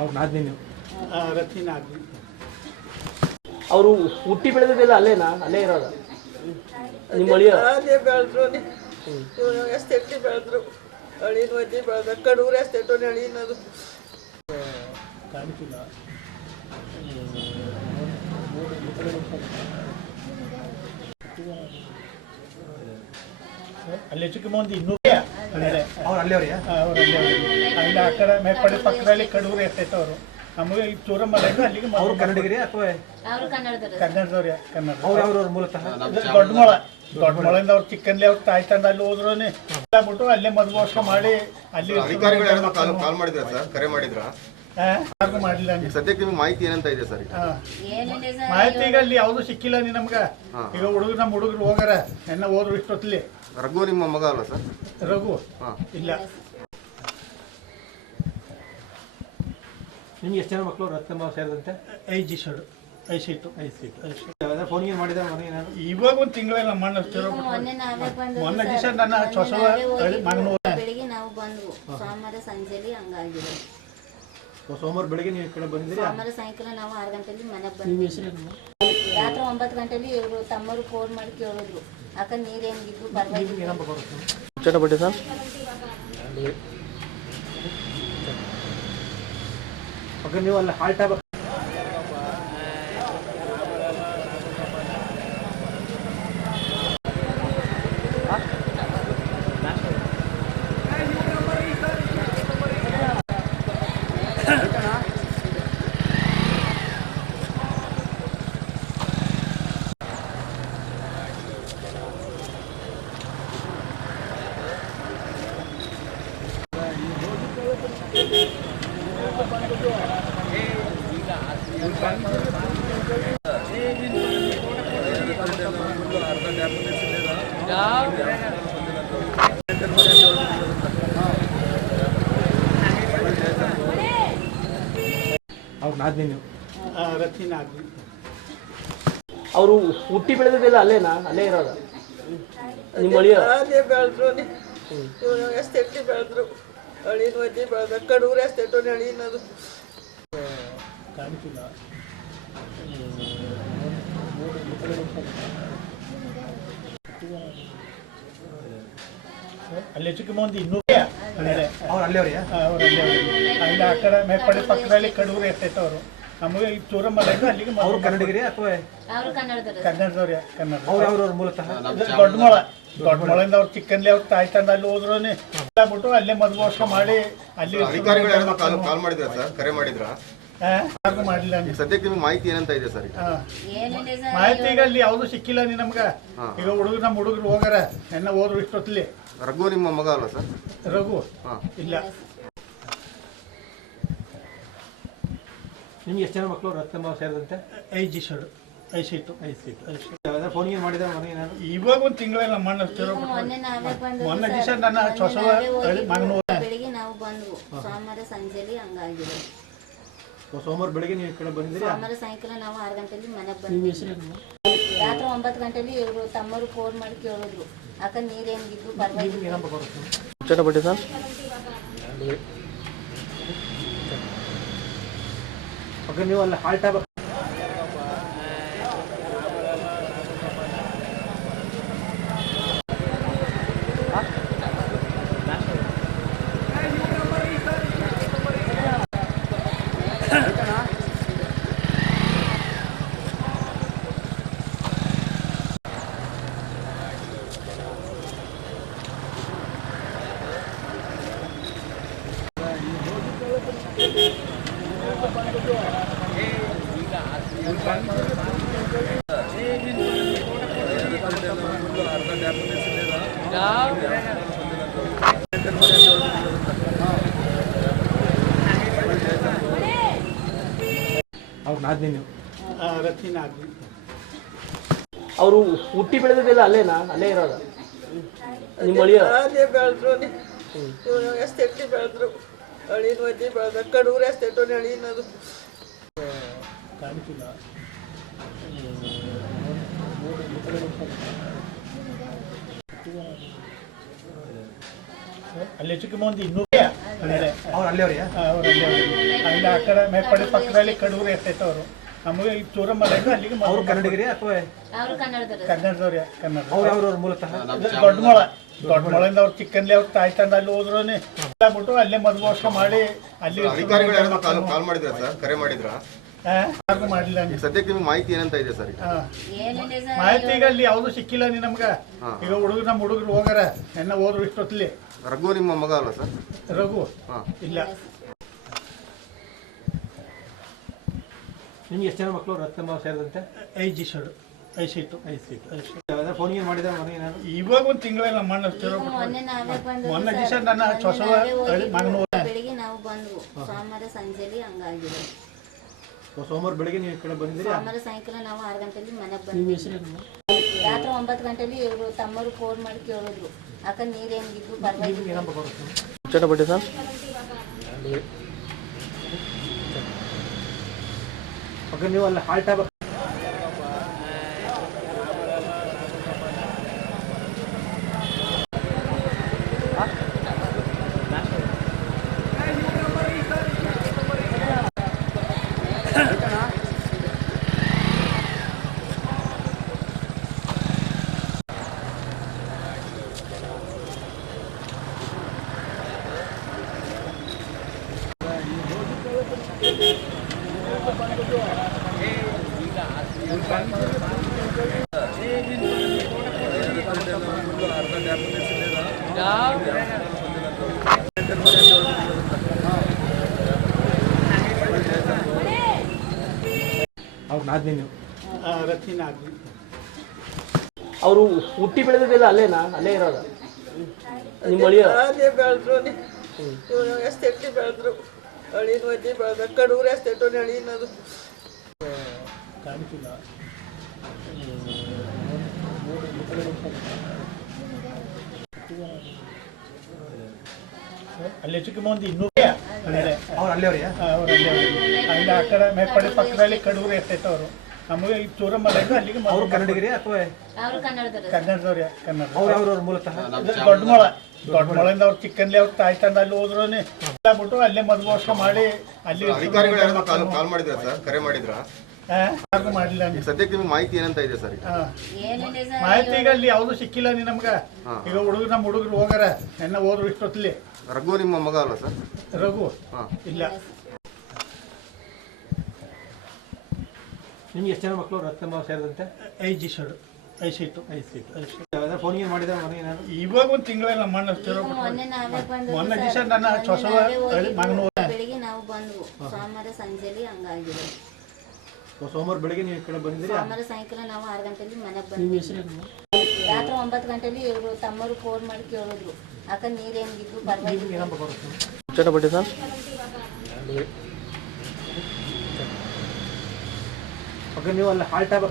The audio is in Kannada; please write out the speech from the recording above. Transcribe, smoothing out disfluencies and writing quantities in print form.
ಅವ್ರ ನಾದಿನಿ ನೀವು ರತ್ನ ನಾದಿನಿ. ಅವರು ಹುಟ್ಟಿ ಬೆಳೆದಿಲ್ಲ ಅಲ್ಲೇನಾ? ಅಲ್ಲೇ ಇರೋದ ನಿಮ್ಮ ಅಳಿಯ? ಅದೇ ಬೆಳೆದ್ರು ಇವ್ರು ಎಸ್ಟೇಟ್ಲಿ ಬೆಳೆದ್ರು. ಅಳಿನ ಮದ್ದೆ ಬೆಳೆದ ಕಡೂರು ಎಸ್ಟೇಟು ಅಳಿನದು ಕಾಣಿಸಿಲ್ಲ. ಅಲ್ಲಿ ಚಿಕ್ಕ ಮಂದಿ ಇನ್ನೂರೇ ಅವ್ರು ಅಲ್ಲೇವ್ರಿಯಾ? ಅಲ್ಲಿ ಆ ಕಡೆ ಮೇಲ್ಪಡೆ ಪಕ್ಕದಲ್ಲಿ ಕಡೂರು ಎಸ್ಟೇಟ್ ಅವರು. ನಮಗೆ ಈ ಚೂರಮ್ಮಲ್ಲ ಅಲ್ಲಿಗೆ ಅವ್ರು ಕನ್ನಡಿಗರಿ ಅಥವಾ ಕನ್ನಡದವ್ರೆ. ಕನ್ನಡ ಅವ್ರವ್ರ ಮೂಲತಃ ದೊಡ್ಡಮೊಳೆಯಿಂದ ಅವ್ರು ಚಿಕ್ಕನ್ಲಿ ಅವ್ರು ತಾಯಿ ತಂದ ಅಲ್ಲಿ ಹೋದ್ರೂನೆ ಬಿಟ್ಟು ಅಲ್ಲೇ ಮದುವೆ ಮಾಡಿ ಅಲ್ಲಿ ಕಾಲ್ ಮಾಡಿದ್ರ ಸರ್? ಕರೆ ಮಾಡಿದ್ರ? ಯಾರಿಗೂ ಮಾಡಲಿಲ್ಲ. ಸದ್ಯಕ್ಕೆ ನಿಮ್ಗೆ ಮಾಹಿತಿ ಏನಂತ ಇದೆ ಸರ್? ಮಾಹಿತಿ ಈಗ ಅಲ್ಲಿ ಯಾವ್ದು ಸಿಕ್ಕಿಲ್ಲ ನೀ ನಮ್ಗೆ. ಈಗ ನಮ್ಮ ಹುಡುಗರು ಹೋಗಾರ ಎನ್ನ ಹೋದ್ರು ಇಷ್ಟೊತ್ತಲಿ. ರಘು ನಿಮ್ಮ ಮಗ ಅಲ್ಲ ಸರ್? ರಘು ಇಲ್ಲ. ನಿಮ್ಗೆ ಎಷ್ಟು ಜನ ಮಕ್ಕಳು? ರತ್ನಮ್ಮ ಸೇರಿದಂತೆ 5 ಸೀಟು. ಫೋನ್ಗೆ ಮಾಡಿದ ಇವಾಗ ಒಂದು ತಿಂಗಳ ನಮ್ಮ ಅಣ್ಣ ಮೊನ್ನೆ ದಿವಸ ನನ್ನ ಹೊಸ ಮಗನ ಬೆಳಿಗ್ಗೆ ನಾವು ಬಂದ್ವು. ಸೋಮವಾರ ಸಂಜೆಲಿ ಹಂಗಾಗಿದೆ. ಸೋಮವಾರ ಬೆಳಿಗ್ಗೆ ನೀವು ಈ ಕಡೆ ಬಂದಿದ್ದೀರಿ? ಸೋಮವಾರ ಸಾಯಂಕಾಲ ನಾವು 6 ಗಂಟೆಲಿ ಮನೆಗೆ ಬಂದ್ವಿ. ರಾತ್ರಿ 9 ಗಂಟೆಲಿ ಇವರು ತಮ್ಮರು ಫೋನ್ ಮಾಡಿ ಕೇಳಿದ್ರು, ಅಕ್ಕ ನೀರು ಹೆಂಗಿದ್ದು ಪರವಾಗಿಲ್ಲ. ನೀವು ಅಲ್ಲಿ ಹಾಲ್ಟ್ ಆಗ ಅವ್ರ ನಾದಿನಿ ನೀವು ರತ್ನ ನಾದಿನಿ. ಅವರು ಹುಟ್ಟಿ ಬೆಳೆದಿಲ್ಲ ಅಲ್ಲೇನಾ? ಅಲ್ಲೇ ಇರೋದ ನಿಮ್ಮ ಅಳಿಯ? ಅದೇ ಬೆಳೆದ್ರು ಇವ್ರು ಎಸ್ಟೇಟ್ಲಿ ಬೆಳೆದ್ರು. ಅಳಿನ ಮದ್ದೆ ಬೆಳೆದ ಕಡೂರು ಎಸ್ಟೇಟು ಅಳಿನದು ಕಾಣಿಸಿಲ್ಲ. ಅಲ್ಲಿ ಚಿಕ್ಕ ಮಂದಿ ಇನ್ನೂರೇ ಅವ್ರು ಅಲ್ಲೇವ್ರಿಯಾ? ಅಲ್ಲಿ ಆ ಕಡೆ ಮೇಲ್ಪಡೆ ಪಕ್ಕದಲ್ಲಿ ಕಡೂರು ಎಸ್ಟೇಟ್ ಅವರು. ನಮಗೆ ಈ ಚೂರಮ್ಮಲ್ಲ ಅಲ್ಲಿಗೆ ಅವ್ರು ಕನ್ನಡಿಗರಿ ಅಥವಾ ಕನ್ನಡದವ್ರೆ. ಕನ್ನಡ ಅವ್ರವ್ರ ಮೂಲತಃ ದೊಡ್ಡಮೊಳೆಯಿಂದ ಅವ್ರು ಚಿಕ್ಕನ್ಲಿ ಅವ್ರು ತಾಯಿ ತಂದ ಅಲ್ಲಿ ಹೋದ್ರೂನೆ ಬಿಟ್ಟು ಅಲ್ಲೇ ಮದುವೆ ಮಾಡಿ ಅಲ್ಲಿ ಕಾಲ್ ಮಾಡಿದ್ರ ಸರ್? ಕರೆ ಮಾಡಿದ್ರ? ಯಾರಿಗೂ ಮಾಡಲಿಲ್ಲ. ಸದ್ಯಕ್ಕೆ ನಿಮ್ಗೆ ಮಾಹಿತಿ ಏನಂತ ಇದೆ ಸರ್? ಮಾಹಿತಿ ಈಗ ಅಲ್ಲಿ ಯಾವ್ದು ಸಿಕ್ಕಿಲ್ಲ ನೀ ನಮ್ಗೆ. ಈಗ ನಮ್ಮ ಹುಡುಗರು ಹೋಗಾರ ಎನ್ನ ಹೋದ್ರು ಇಷ್ಟೊತ್ತಲಿ. ರಘು ನಿಮ್ಮ ಮಗ ಅಲ್ಲ ಸರ್? ರಘು ಇಲ್ಲ. ನಿಮ್ಗೆ ಎಷ್ಟು ಜನ ಮಕ್ಕಳು? ರತ್ನಮ್ಮ ಸೇರಿದಂತೆ 5 ಸೀಟು. ಫೋನ್ಗೆ ಮಾಡಿದ ಇವಾಗ ಒಂದು ತಿಂಗಳ ನಮ್ಮ ಅಣ್ಣ ಮೊನ್ನೆ ದಿವಸ ನನ್ನ ಹೊಸ ಮಗನ ಬೆಳಿಗ್ಗೆ ನಾವು ಬಂದ್ವು. ಸೋಮವಾರ ಸಂಜೆಲಿ ಹಂಗಾಗಿದೆ. ಸೋಮವಾರ ಬೆಳಿಗ್ಗೆ ನೀವು ಈ ಕಡೆ ಬಂದಿದ್ದೀರಿ? ಸೋಮವಾರ ಸಾಯಂಕಾಲ ನಾವು 6 ಗಂಟೆಲಿ ಮನೆಗೆ ಬಂದ್ವಿ. ರಾತ್ರಿ 9 ಗಂಟೆಲಿ ಇವರು ತಮ್ಮರು ಫೋನ್ ಮಾಡಿ ಕೇಳಿದ್ರು, ಅಕ್ಕ ನೀರು ಹೆಂಗಿದ್ದು ಪರವಾಗಿಲ್ಲ. ನೀವು ಅಲ್ಲಿ ಹಾಲ್ಟ್ ಆಗ ಅವ್ರ ನಾದಿನಿ ನೀವು ರತ್ನ ನಾದಿನಿ. ಅವರು ಹುಟ್ಟಿ ಬೆಳೆದಿಲ್ಲ ಅಲ್ಲೇನಾ? ಅಲ್ಲೇ ಇರೋದ ನಿಮ್ಮ ಅಳಿಯ? ಅದೇ ಬೆಳೆದ್ರು ಇವ್ರು ಎಸ್ಟೇಟ್ಲಿ ಬೆಳೆದ್ರು. ಅಳಿನ ಮದ್ದೆ ಬೆಳೆದ ಕಡೂರು ಎಸ್ಟೇಟು ಅಳಿನದು ಕಾಣಿಸಿಲ್ಲ. ಅಲ್ಲಿ ಚಿಕ್ಕ ಮಂದಿ ಇನ್ನೂ ಅವ್ರು ಅಲ್ಲೇ ಅವ್ರಿಗೆ ಅಲ್ಲಿ ಆ ಕಡೆ ಮೇಪಡಿ ಪಕ್ಕದಲ್ಲಿ ಕಡೂರು ಎಷ್ಟೈತೆ ಅವರು ನಮಗೆ ಈ ಚೂರಮ್ಮಲ್ಲಿಂದ ಅಲ್ಲಿಗೆ ಅವ್ರು ಕನ್ನಡಿಗರಿ ಅಥವಾ ಅವರು ಕನ್ನಡದವರು ಕನ್ನಡದವ್ರೆ ಕನ್ನಡ ಅವ್ರು ಮೂಲತಃ ದೊಡ್ಡ ಮೊಳೆಯಿಂದ ಅವ್ರು ಚಿಕ್ಕಂದ್ಲಿ ಅವ್ರು ತಾಯಿ ತಂದ ಅಲ್ಲಿ ಹೋದ್ರೂನೆ ಬಿಟ್ಟು ಅಲ್ಲೇ ಮದುವೆ ಮಾಡಿ ಅಲ್ಲಿ ಅಧಿಕಾರಿಗಳು ಯಾರು ಕಾಲ್ ಮಾಡಿದ್ರ ಸರ್ ಕರೆ ಮಾಡಿದ್ರ ಯಾರಿಗೂ ಮಾಡಲಿಲ್ಲ ಈಗ ಸದ್ಯಕ್ಕೆ ನಿಮ್ಗೆ ಮಾಹಿತಿ ಏನಂತ ಇದೆ ಸರ್ ಈಗ ಏನಿದೆ ಸರ್ ಮಾಹಿತಿ ಈಗ ಅಲ್ಲಿ ಯಾವುದು ಸಿಕ್ಕಿಲ್ಲ ನೀ ನಮ್ಗೆ ಈಗ ನಮ್ಮ ಹುಡುಗರು ಹೋಗಾರ ಎನ್ನ ಹೋದ್ರು ಇಷ್ಟೊತ್ತಲ್ಲಿ ರಘು ನಿಮ್ಮ ಮಗ ಅಲ್ಲ ಸರ್ ರಘು ಇಲ್ಲ ನಿಮ್ಗೆ ಎಷ್ಟು ಜನ ಮಕ್ಕಳು ರತ್ನಮ್ಮ ಸೇರಿದಂತೆ 5 ಸೀಟು 5 ಸೀಟು 5 ಸೀಟ್ ಫೋನ್ ಏನು ಮಾಡಿದ್ರೆ ಮನೆಗೆ ನಾನು ಇವಾಗ ಒಂದು ತಿಂಗಳ ನಮ್ಮ ಅಣ್ಣ ಮೊನ್ನೆ ನಾವೇ ಬಂದು ಮೊನ್ನೆ ದಿವಸ ನನ್ನ ಸೊಸವ ಮಗನ ಬೆಳಿಗ್ಗೆ ನಾವು ಬಂದ್ವು ಸೋಮವಾರ ಸಂಜೆಲಿ ಹಂಗಾಗಿದೆ ಸೋಮವಾರ ಬೆಳಿಗ್ಗೆ ನೀವು ಈ ಕಡೆ ಬಂದಿದ್ದೀರಿ ಸೋಮವಾರ ಸಾಯಂಕಾಲ ನಾವು 6 ಗಂಟೆಲಿ ಮನೆಗೆ ಬಂದ್ವಿ ರಾತ್ರಿ 9 ಗಂಟೆಲಿ ಇವರು ತಮ್ಮರು ಫೋನ್ ಮಾಡಿ ಕೇಳಿದ್ರು ಅಕ್ಕ ನೀರು ಹೆಂಗಿದ್ದು ಪರವಾಗಿಲ್ಲ ಚಟಪಟಿ ಸರ್ ಅಕ್ಕ ನೀವು ಅಲ್ಲಿ ಹಾಲ್ಟ್ ಆಗ್ಬೇಕು ಅವ್ರು ನಾದ್ನಿ ನೀವು ರತ್ನ ಆಗಲಿ ಅವರು ಹುಟ್ಟಿ ಬೆಳೆದಿಲ್ಲ ಅಲ್ಲೇನಾ ಅಲ್ಲೇ ಇರೋದ ನಿಮ್ಮ ಮಳಿಯ ಅದೇ ಬೆಳೆದ್ರು ಇವನು ಎಷ್ಟೆಟ್ಟಿ ಬೆಳೆದ್ರು ಅಳಿನ ಮದ್ದೆ ಬೆಳೆದ ಕಡೂರು ಎಷ್ಟೆಟ್ಟೋ ಅಳಿನದು ಕಾಣ್ತಿಲ್ಲ ಅಲ್ಲಿ ಚಿಕ್ಕ ಮಂದಿ ಇನ್ನೂ ಅವ್ರು ಅಲ್ಲೇ ಅವ್ರಿಗೆ ಅಲ್ಲಿ ಆ ಕಡೆ ಮೇಪಡಿ ಪಕ್ಕದಲ್ಲಿ ಕಡೂರು ಎಷ್ಟೈತೆ ಅವರು ನಮಗೆ ಈ ಚೂರಮ್ಮಲ್ಲಿಂದ ಅಲ್ಲಿಗೆ ಅವ್ರು ಕನ್ನಡಿಗರಿ ಅಥವಾ ಅವರು ಕನ್ನಡದವರು ಕನ್ನಡದವ್ರೆ ಕನ್ನಡ ಅವ್ರು ಮೂಲತಃ ದೊಡ್ಡ ಮೊಳೆಯಿಂದ ಅವ್ರು ಚಿಕ್ಕಂದ್ಲಿ ಅವ್ರು ತಾಯಿ ತಂದ ಅಲ್ಲಿ ಹೋದ್ರೂನೆ ಬಿಟ್ಟು ಅಲ್ಲೇ ಮದುವೆ ಮಾಡಿ ಅಲ್ಲಿ ಅಧಿಕಾರಿಗಳು ಯಾರು ಕಾಲ್ ಮಾಡಿದ್ರ ಸರ್ ಕರೆ ಮಾಡಿದ್ರ ಯಾರಿಗೂ ಮಾಡಲಿಲ್ಲ ಈಗ ಸದ್ಯಕ್ಕೆ ನಿಮ್ಗೆ ಮಾಹಿತಿ ಏನಂತ ಇದೆ ಸರ್ ಈಗ ಏನಿದೆ ಸರ್ ಮಾಹಿತಿ ಈಗ ಅಲ್ಲಿ ಯಾವುದು ಸಿಕ್ಕಿಲ್ಲ ನೀ ನಮ್ಗೆ ಈಗ ನಮ್ಮ ಹುಡುಗರು ಹೋಗಾರ ಎನ್ನ ಹೋದ್ರು ಇಷ್ಟೊತ್ತಲ್ಲಿ ರಘು ನಿಮ್ಮ ಮಗ ಅಲ್ಲ ಸರ್ ರಘು ಇಲ್ಲ ನಿಮ್ಗೆ ಎಷ್ಟು ಜನ ಮಕ್ಕಳು ರತ್ನಮ್ಮ ಸೇರಿದಂತೆ 5 ಸೀಟು 5 ಸೀಟ್ ಫೋನ್ ಏನು ಮಾಡಿದ್ರೆ ಮನೆಗೆ ನಾನು ಇವಾಗ ಒಂದು ತಿಂಗಳ ನಮ್ಮ ಅಣ್ಣ ಮೊನ್ನೆ ನಾವೇ ಬಂದು ಮೊನ್ನೆ ದಿವಸ ನನ್ನ ಸೊಸವ ಮಗನ ಬೆಳಿಗ್ಗೆ ನಾವು ಬಂದ್ವು ಸೋಮವಾರ ಸಂಜೆಲಿ ಹಂಗಾಗಿದೆ ಸೋಮವಾರ ಬೆಳಿಗ್ಗೆ ನೀವು ಈ ಕಡೆ ಬಂದಿದ್ದೀರಿ ಸೋಮವಾರ ಸಾಯಂಕಾಲ ನಾವು 6 ಗಂಟೆಲಿ ಮನೆಗೆ ಬಂದ್ವಿ ರಾತ್ರಿ 9 ಗಂಟೆಲಿ ಇವರು ತಮ್ಮರು ಫೋನ್ ಮಾಡಿ ಕೇಳಿದ್ರು ಅಕ್ಕ ನೀರು ಹೆಂಗಿದ್ದು ಪರವಾಗಿಲ್ಲ ಚಟಪಟಿ ಸರ್ ಅಕ್ಕ ನೀವು ಅಲ್ಲಿ ಹಾಲ್ಟ್ ಆಗ್ಬೇಕು